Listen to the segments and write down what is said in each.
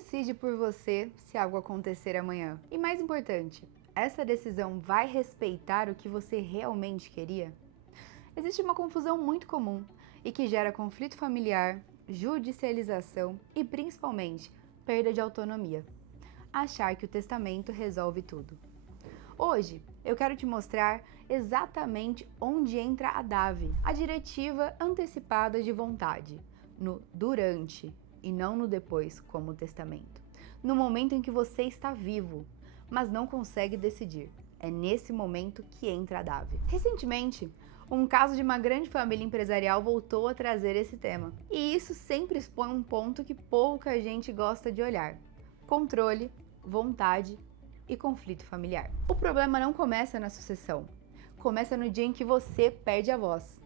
decide por você se algo acontecer amanhã? E mais importante, essa decisão vai respeitar o que você realmente queria? Existe uma confusão muito comum e que gera conflito familiar, judicialização e principalmente perda de autonomia. Achar que o testamento resolve tudo. Hoje eu quero te mostrar exatamente onde entra a DAV, a diretiva antecipada de vontade, no durante e não no depois, como o testamento. No momento em que você está vivo, mas não consegue decidir. É nesse momento que entra a DAV. Recentemente, um caso de uma grande família empresarial voltou a trazer esse tema. E isso sempre expõe um ponto que pouca gente gosta de olhar: controle, vontade e conflito familiar. O problema não começa na sucessão, começa no dia em que você perde a voz.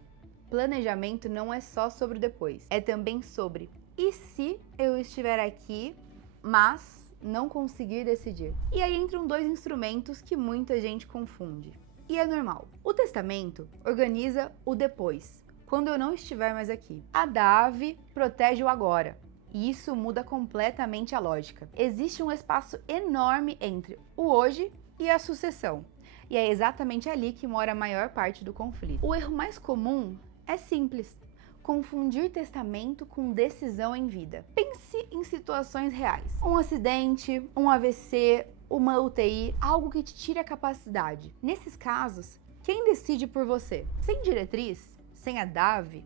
Planejamento não é só sobre o depois, é também sobre e se eu estiver aqui, mas não conseguir decidir. E aí entram dois instrumentos que muita gente confunde. E é normal. O testamento organiza o depois, quando eu não estiver mais aqui. A DAV protege o agora. E isso muda completamente a lógica. Existe um espaço enorme entre o hoje e a sucessão. E é exatamente ali que mora a maior parte do conflito. O erro mais comum é simples: confundir testamento com decisão em vida. Pense em situações reais. Um acidente, um AVC, uma UTI, algo que te tire a capacidade. Nesses casos, quem decide por você? Sem diretriz, sem a DAV,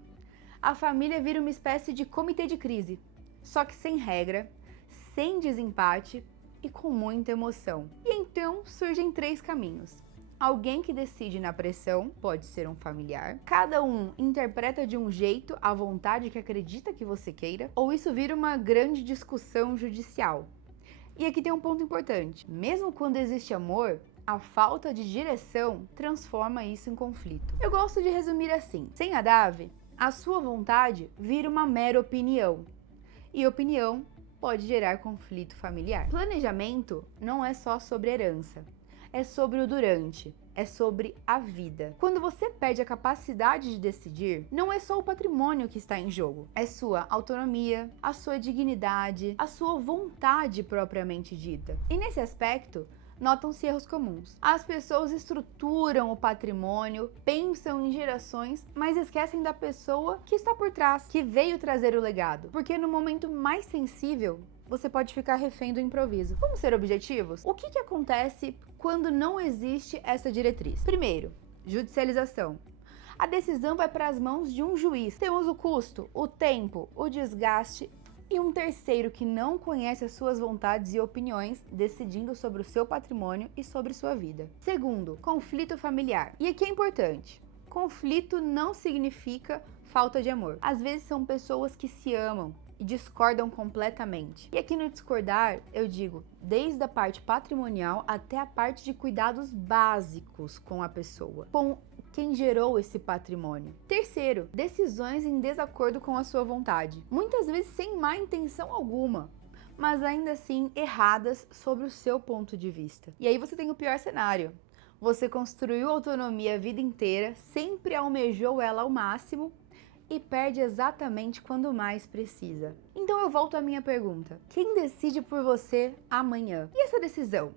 a família vira uma espécie de comitê de crise, só que sem regra, sem desempate e com muita emoção. E então surgem três caminhos. Alguém que decide na pressão, pode ser um familiar. Cada um interpreta de um jeito a vontade que acredita que você queira, ou isso vira uma grande discussão judicial. E aqui tem um ponto importante: mesmo quando existe amor, a falta de direção transforma isso em conflito. Eu gosto de resumir assim: sem a DAV, a sua vontade vira uma mera opinião, e opinião pode gerar conflito familiar. Planejamento não é só sobre herança. É sobre o durante, é sobre a vida. Quando você perde a capacidade de decidir, não é só o patrimônio que está em jogo, é sua autonomia, a sua dignidade, a sua vontade propriamente dita. E nesse aspecto, notam-se erros comuns. As pessoas estruturam o patrimônio, pensam em gerações, mas esquecem da pessoa que está por trás, que veio trazer o legado. Porque no momento mais sensível, você pode ficar refém do improviso. Vamos ser objetivos? O que acontece quando não existe essa diretriz? Primeiro, judicialização. A decisão vai para as mãos de um juiz. Temos o custo, o tempo, o desgaste e um terceiro que não conhece as suas vontades e opiniões, decidindo sobre o seu patrimônio e sobre sua vida. Segundo, conflito familiar. E aqui é importante: conflito não significa falta de amor. Às vezes são pessoas que se amam e discordam completamente. E aqui no discordar, eu digo desde a parte patrimonial até a parte de cuidados básicos com a pessoa, com quem gerou esse patrimônio. Terceiro, decisões em desacordo com a sua vontade, muitas vezes sem má intenção alguma, mas ainda assim erradas sobre o seu ponto de vista. E aí você tem o pior cenário: você construiu autonomia a vida inteira, sempre almejou ela ao máximo e perde exatamente quando mais precisa. Então eu volto à minha pergunta: quem decide por você amanhã? E essa decisão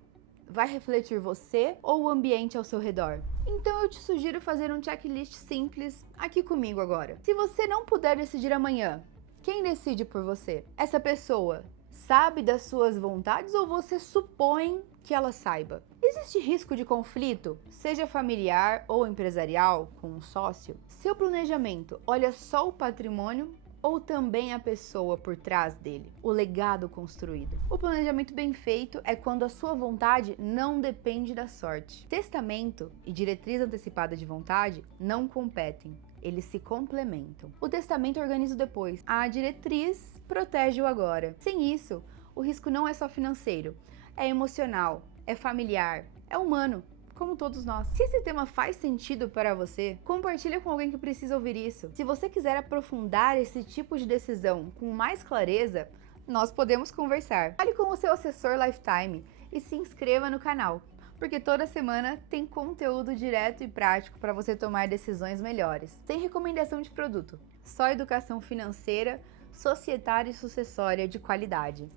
vai refletir você ou o ambiente ao seu redor? Então eu te sugiro fazer um checklist simples aqui comigo agora. Se você não puder decidir amanhã, quem decide por você? Essa pessoa sabe das suas vontades ou você supõe que ela saiba? Existe risco de conflito, seja familiar ou empresarial, com um sócio? Seu planejamento olha só o patrimônio ou também a pessoa por trás dele, o legado construído? O planejamento bem feito é quando a sua vontade não depende da sorte. Testamento e diretriz antecipada de vontade não competem, eles se complementam. O testamento organiza o depois, a diretriz protege o agora. Sem isso, o risco não é só financeiro, é emocional, é familiar, é humano, como todos nós. Se esse tema faz sentido para você, compartilha com alguém que precisa ouvir isso. Se você quiser aprofundar esse tipo de decisão com mais clareza, nós podemos conversar. Fale com o seu assessor Lifetime e se inscreva no canal, porque toda semana tem conteúdo direto e prático para você tomar decisões melhores. Sem recomendação de produto, só educação financeira, societária e sucessória de qualidade.